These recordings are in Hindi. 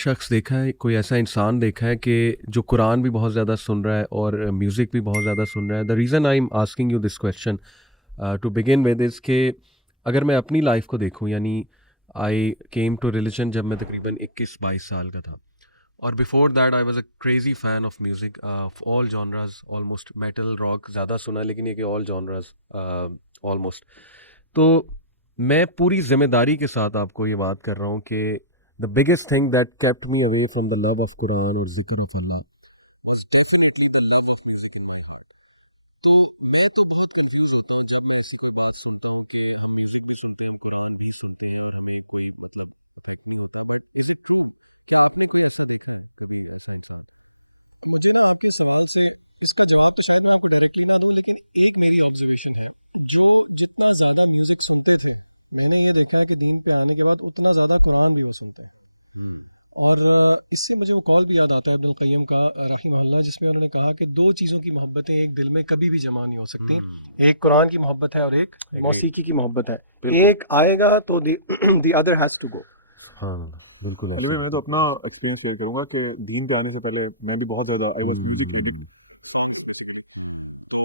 शख्स देखा है, कोई ऐसा इंसान देखा है कि जो कुरान भी बहुत ज़्यादा सुन रहा है और म्यूज़िक भी बहुत ज़्यादा सुन रहा है? The reason I am asking you this question to begin with is के अगर मैं अपनी लाइफ को देखूं, यानी आई केम टू रिलीजन जब मैं तकरीबन 21-22 साल का था, और before that I was a crazy fan of music of all genres, almost metal rock ज़्यादा सुना, लेकिन ये कि ऑल जॉनरास ऑलमोस्ट। तो मैं पूरी ज़िम्मेदारी के साथ आपको ये बात कर रहा हूँ कि the biggest thing that kept me away from the love of Quran or zikr of Allah was definitely the love of music in my heart. तो मैं तो बहुत कंफ्यूज होता हूँ जब मैं ऐसी कोई बात सुनता हूँ कि हम म्यूज़िक भी सुनते हैं, हम कुरान भी सुनते हैं और हमें कोई मतलब इफेक्ट नहीं होता। But is it true? क्या आपने कोई ऐसा देखा है, कभी ऐसा इंसान? मुझे ना आपके सवाल से इसका जवाब तो शायद मैं आपको डायरेक्टली ना दूं, लेकिन एक मेरी ऑब्जर्वेशन है, जो जितना ज़्यादा म्यूज़िक सुनते थे, मैंने ये देखा है कि दीन पे आने के बाद उतना ज़्यादा कुरान भी वो सुनते हैं। और इससे मुझे वो कॉल भी याद आता है इब्नुल क़य्यिम का रहिमहुल्लाह, जिसमें उन्होंने कहा कि दो चीज़ों की मोहब्बतें एक दिल में कभी भी जमा नहीं हो सकती। एक कुरान की मोहब्बत है और एक मौसीकी की मोहब्बत है। एक आएगा तो the other has to go. बिल्कुल। अली भाई, मैं तो अपना एक्सपीरियंस शेयर करूंगा कि दीन पे आने से पहले मैं भी बहुत ज़्यादा I was music addict, songs basically. तो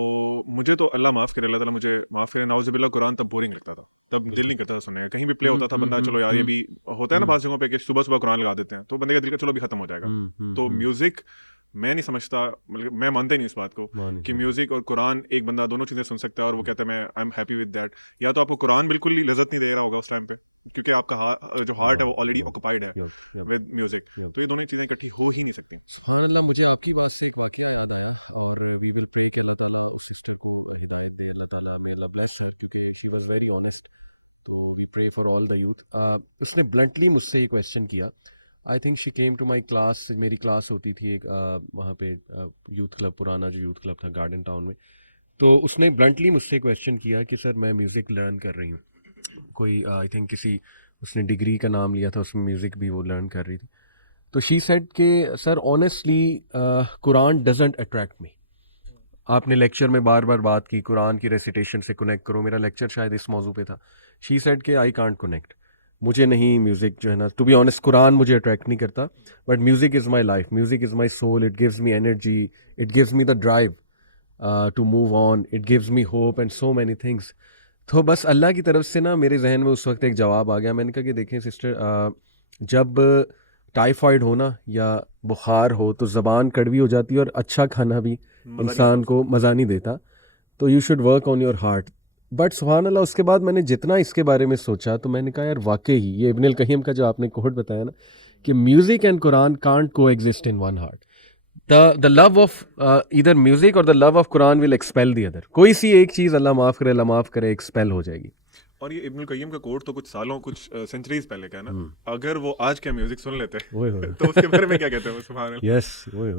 मुझे तो अल्लाह माफ़ करे, अल्लाह ताला मुझे माफ़ करे, नाउज़ुबिल्लाह, कुरान तब बोरिंग लगता था, तब दिल नहीं करता था सुनने का। कहीं भी प्ले होता था बंदा, चलो यार ये भी होता है ना बात जगहों पे कि सुबह सुबह कुरान लगा देते हैं, तो बंदे का दिल का चलो भी खत्म हो जाएगा। तो म्यूज़िक मैं नहीं समझता, मतलब मैं मानता ही नहीं इस बात को कि म्यूज़िक और कुरान एक बंदा दोनों चीज़ें सुन सकता है और वो कहता है मैं I am happy with that. या तो आपको कुरान बिल्कुल ही लज़्ज़त नहीं दे रहा होगा उस टाइम पे, क्योंकि आपका जो हार्ट है वो ऑलरेडी ऑक्युपाइड है विद म्यूज़िक, तो ये दोनों चीज़ें इकट्ठी हो ही नहीं सकती। सुभान अल्लाह, मुझे आपकी बात से एक वाक़या याद आया, और वी विल प्रे कि अल्लाह ताला उस सिस्टर को हिदायत दे, अल्लाह ताला मे अल्लाह ब्लेस हर, क्योंकि शी वाज़ वेरी ऑनेस्ट। तो we pray for all the youth. उसने ब्लंटली मुझसे ये क्वेश्चन किया। I think she came to my class, मेरी क्लास होती थी एक वहाँ पे यूथ क्लब, पुराना जो यूथ क्लब था गार्डन टाउन में। तो उसने ब्लंटली मुझसे क्वेश्चन किया कि सर मैं म्यूज़िक लर्न कर रही हूँ, कोई आई थिंक किसी उसने डिग्री का नाम लिया था, उसमें म्यूज़िक भी वो लर्न कर रही थी। तो शी सेड कि sir honestly Quran doesn't attract me. आपने लेक्चर में बार बार बात की कुरान की रेसिटेशन से कनेक्ट करो, मेरा लेक्चर शायद इस मौजू पे था। शी सेड कि आई कांट कनेक्ट, मुझे नहीं म्यूज़िक जो है ना, टू बी ऑनेस्ट कुरान मुझे अट्रैक्ट नहीं करता, but music is my life, music is my soul, it gives me energy, it gives me the drive to move on, it gives me hope and so many things. तो बस अल्लाह की तरफ से ना मेरे जहन में उस वक्त एक जवाब आ गया। मैंने कहा कि देखें सिस्टर, जब टाइफाइड हो ना या बुखार हो तो ज़बान कड़वी हो जाती है, और अच्छा खाना भी इंसान को मज़ा नहीं देता, तो you should work on your heart. But सुभान अल्लाह, उसके बाद मैंने जितना इसके बारे में सोचा तो मैंने कहा यार वाकई ही ये इब्नुल क़य्यिम का जो आपने कोट बताया ना कि music and Quran can't coexist in one heart, the love of either music और the love of Quran will expel the other. कोई सी एक चीज़ अल्लाह माफ़ करे, अल्लाह माफ़ करे, एक्सपेल हो जाएगी। और ये इब्नुल क़य्यिम का कोट तो कुछ सालों, कुछ सेंचुरीज पहले का है ना। अगर वो आज का म्यूजिक सुन लेते तो उसके बारे में क्या कहते हैं? सुभान अल्लाह, यस,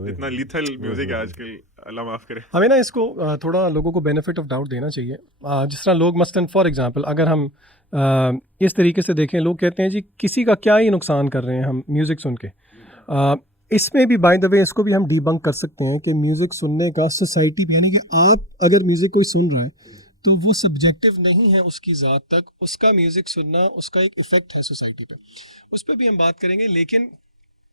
इतना लीथल म्यूजिक है आजकल, अल्लाह माफ करे। हमें ना इसको थोड़ा लोगों को बेनिफिट ऑफ डाउट देना चाहिए। जिस तरह लोग मसलन फॉर एग्जांपल अगर हम इस तरीके से देखें, लोग कहते हैं जी किसी का क्या ही नुकसान कर रहे हैं हम म्यूज़िक सुन के। इसमें भी बाय द वे इसको भी हम डीबंक कर सकते हैं कि म्यूज़िक सुनने का सोसाइटी पे, यानी कि आप अगर म्यूज़िक कोई सुन रहा है तो वो सब्जेक्टिव नहीं है उसकी ज़ात तक, उसका म्यूज़िक सुनना उसका एक इफ़ेक्ट है सोसाइटी पे, उस पर भी हम बात करेंगे। लेकिन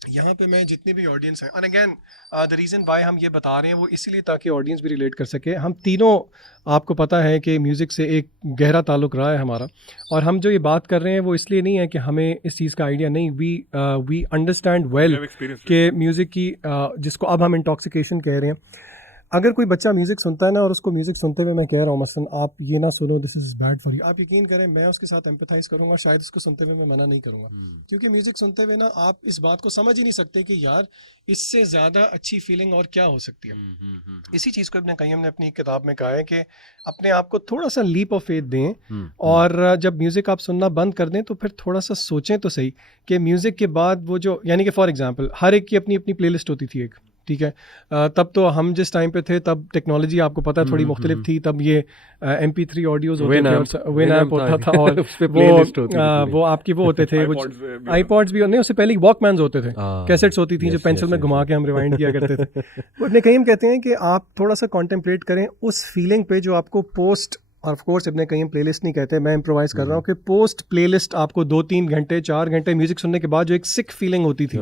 यहाँ पे मैं जितने भी ऑडियंस हैं, और अगेन द रीज़न वाई हम ये बता रहे हैं वो इसीलिए ताकि ऑडियंस भी रिलेट कर सके। हम तीनों, आपको पता है कि म्यूज़िक से एक गहरा ताल्लुक़ रहा है हमारा, और हम जो ये बात कर रहे हैं वो इसलिए नहीं है कि हमें इस चीज़ का आइडिया नहीं, वी अंडरस्टैंड वेल कि म्यूज़िक की जिसको अब हम इंटॉक्सिकेशन कह रहे हैं। अगर कोई बच्चा म्यूज़िक सुनता है ना और उसको म्यूज़िक सुनते हुए मैं कह रहा हूँ मसलन आप ये ना सुनो, this is bad for you, आप यकीन करें मैं उसके साथ एम्पैथाइज़ करूँगा, शायद उसको सुनते हुए मैं मना नहीं करूँगा। क्योंकि म्यूज़िक सुनते हुए ना आप इस बात को समझ ही नहीं सकते कि यार इससे ज़्यादा अच्छी फीलिंग और क्या हो सकती है। इसी चीज़ को इब्न क़य्यिम ने अपनी किताब में कहा है कि अपने आप को थोड़ा सा लीप ऑफ फेथ दें, और जब म्यूज़िक आप सुनना बंद कर दें तो फिर थोड़ा सा सोचें तो सही कि म्यूज़िक के बाद वो जो, यानी कि फॉर एग्ज़ाम्पल हर एक की अपनी अपनी प्लेलिस्ट होती थी एक, ठीक है। तब तो हम जिस टाइम पे थे तब टेक्नोलॉजी आपको पता है थोड़ी मुख्तलिफ थी, तब ये MP3 ऑडियोज होते थे और विनैप होता था, और वो आपकी वो होते थे आईपॉड्स भी नहीं, उससे पहले वॉकमैन्स होते थे, कैसेट्स होती थी जो पेंसिल में घुमा के हम रिवाइंड किया करते थे। वो इब्न क़य्यिम कहते हैं कि आप थोड़ा सा कॉन्टेम्पलेट करें उस फीलिंग पे जो आपको पोस्ट और ऑफ कोर्स इब्ने कय्यम प्लेलिस्ट नहीं कहते, मैं इम्प्रोवाइज कर रहा हूँ कि पोस्ट प्लेलिस्ट आपको 2-3 घंटे 4 घंटे म्यूजिक सुनने के बाद जो एक सिक फीलिंग होती थी,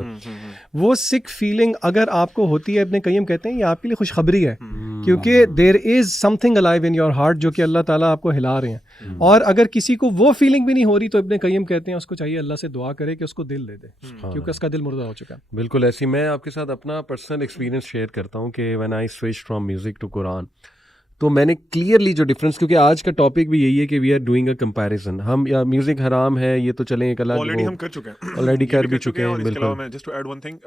वो सिक फीलिंग अगर आपको होती है, इब्ने कय्यम कहते हैं ये आपके लिए खुशखबरी है, क्योंकि there is something alive in your heart जो कि अल्लाह ताला आपको हिला रहे हैं। और अगर किसी को वो फीलिंग भी नहीं हो रही तो इब्ने कय्यम कहते हैं उसको चाहिए अल्लाह से दुआ करे कि उसको दिल दे दे, क्योंकि उसका दिल मुर्दा हो चुका है। बिल्कुल ऐसी मैं आपके साथ अपना पर्सनल एक्सपीरियंस शेयर करता हूँ कि when I switch from music to Quran, तो मैंने क्लियरली जो डिफरेंस, क्योंकि आज का टॉपिक भी यही है कि we are doing a comparison, हम या म्यूजिक हराम है ये तो चलें एक अलग, ऑलरेडी हम कर चुके हैं, ऑलरेडी कर भी चुके हैं। और इसके बिल्कुल अलावा मैं just to add one thing,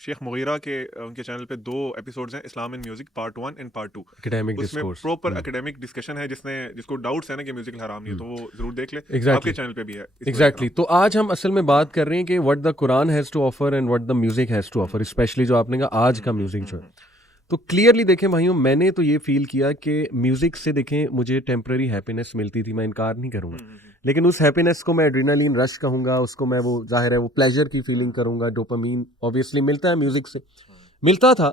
Sheikh Mughira के उनके चैनल पे 2 एपिसोड्स हैं, Islam in music part 1 and part 2, academic उसमें डिस्कोर्स, प्रॉपर एकेडमिक डिस्कशन है, जिसको डाउट्स है ना कि म्यूजिक हराम नहीं है तो वो जरूर देख ले, Exactly. आपके चैनल पे भी है। एग्जैक्टली। तो आज हम असल में बात कर रहे हैं कि what the Quran has to offer and what the music has to offer, specially जो आपने कहा आज का म्यूजिक जो है। तो क्लियरली देखें भाइयों, मैंने तो ये फील किया कि म्यूज़िक से देखें मुझे टेम्पररी हैप्पीनेस मिलती थी, मैं इनकार नहीं करूँगा, लेकिन उस हैप्पीनेस को मैं एड्रेनालिन रश कहूँगा, उसको मैं वो जाहिर है वो प्लेजर की फीलिंग करूँगा, डोपामीन ऑब्वियसली मिलता है म्यूज़िक से, मिलता था,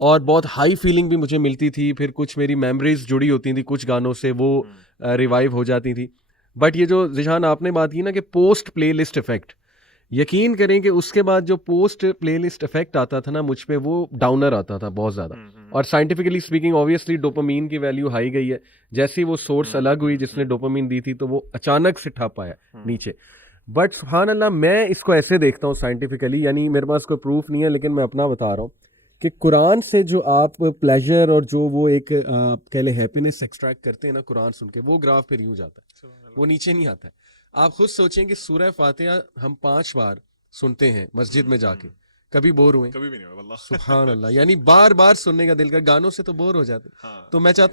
और बहुत हाई फीलिंग भी मुझे मिलती थी, फिर कुछ मेरी मेमोरीज जुड़ी होती थी कुछ गानों से, वो रिवाइव हो जाती थी। बट ये जो जिशान आपने बात की ना कि पोस्ट प्ले लिस्ट इफेक्ट, यकीन करें कि उसके बाद जो पोस्ट प्लेलिस्ट इफेक्ट आता था ना मुझ पे, वो डाउनर आता था बहुत ज़्यादा। और साइंटिफिकली स्पीकिंग ऑब्वियसली डोपामीन की वैल्यू हाई गई है, जैसे ही वो सोर्स अलग हुई जिसने डोपामीन दी थी तो वो अचानक से ठप आया नीचे। बट सुभान अल्लाह, मैं इसको ऐसे देखता हूँ साइंटिफिकली, यानी मेरे पास कोई प्रूफ नहीं है लेकिन मैं अपना बता रहा हूँ कि कुरान से जो आप प्लेजर और जो वो एक आप कह लें हैप्पीनेस एक्सट्रैक्ट करते हैं ना कुरान सुन के, वो ग्राफ फिर यूँ जाता है, वो नीचे नहीं आता है। आप खुद सोचें कि सूरह फातिहा हम 5 बार सुनते हैं मस्जिद में जाके, कभी बोर हुए? कभी भी नहीं हुआ वल्लाह। सुभान अल्लाह, यानी बार बार सुनने का दिल कर, गानों से तो बोर हो जाते। हाँ। तो मैं चाहता हूँ